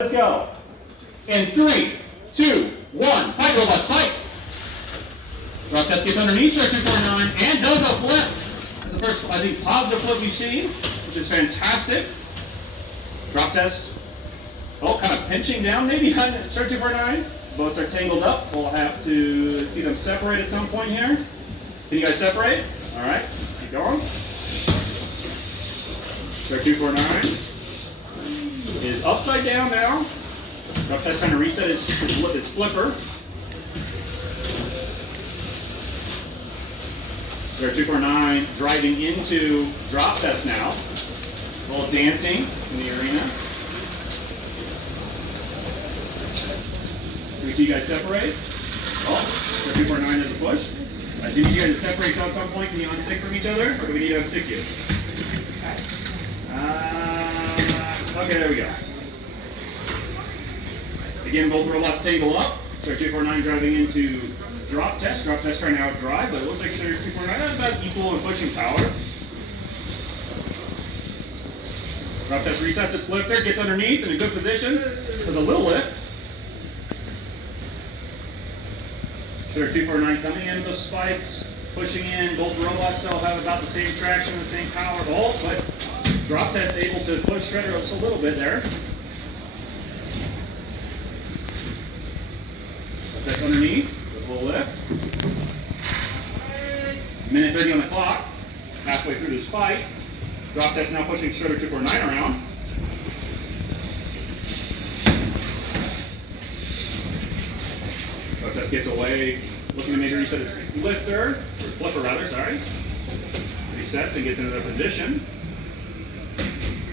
Let's go. In 3, 2, 1, fight robots, fight! Drop test gets underneath, start 249, and does a flip. That's the first, I think, positive flip we've seen, which is fantastic. Drop test, kind of pinching down maybe on start 249. Boats are tangled up. We'll have to see them separate at some point here. Can you guys separate? All right, keep going. Start 249 is upside down now. Drop test trying to reset his flipper. Start 249 driving into drop test now. A little dancing in the arena. Can we see you guys separate? Oh, start 249 is a push. Do you need you guys to separate at some point? Can you unstick from each other? Or do we need to unstick you? Okay, there we go. Again, both robots tangle up. Start 249 driving into drop test. Drop test trying to outdrive, but it looks like Start 249 is about equal in pushing power. Drop test resets its lifter, gets underneath in a good position. Does a little lift. Start 249 coming into the spikes, pushing in. Both robots still have about the same traction and the same power. But drop test able to push Shredder just a little bit there. That's underneath with a little lift. Minute 30 on the clock. Halfway through this fight. Drop test now pushing Shredder 249 around. Drop test gets away, looking to maybe reset his lifter, or flipper rather, sorry. Resets and gets into their position.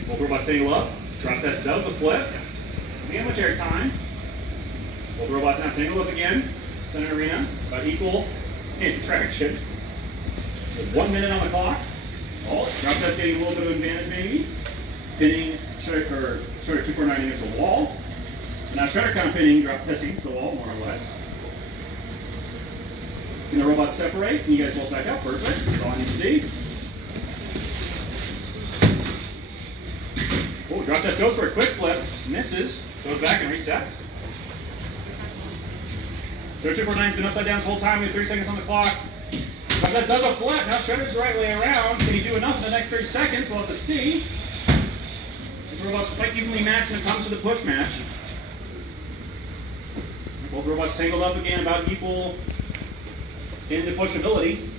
Both robots tangle up. Drop test does a flip. Again, much air time. Both robots now tangle up again. Center arena, about equal in traction. With 1 minute on the clock. Drop test getting a little bit of advantage maybe. Pinning Shredder 249 against the wall. Now Shredder kind of pinning, drop test against the wall, more or less. Can the robots separate? Can you guys both back up? Perfect. That's all I need to see. Drop test goes for a quick flip, misses, goes back and resets. Shredder 249's been upside down this whole time. We have 3 seconds on the clock. Drop test does a flip. Now Shredder's the right way around. Can he do enough in the next 30 seconds? We'll have to see. These robots are quite evenly matched when it comes to the push match. Both robots tangled up again, about equal in the pushability.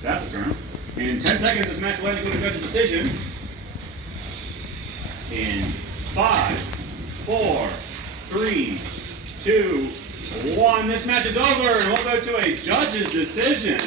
That's a term. In 10 seconds, this match will end to go to judge's decision. In 5, 4, 3, 2, 1. This match is over, and we'll go to a judge's decision.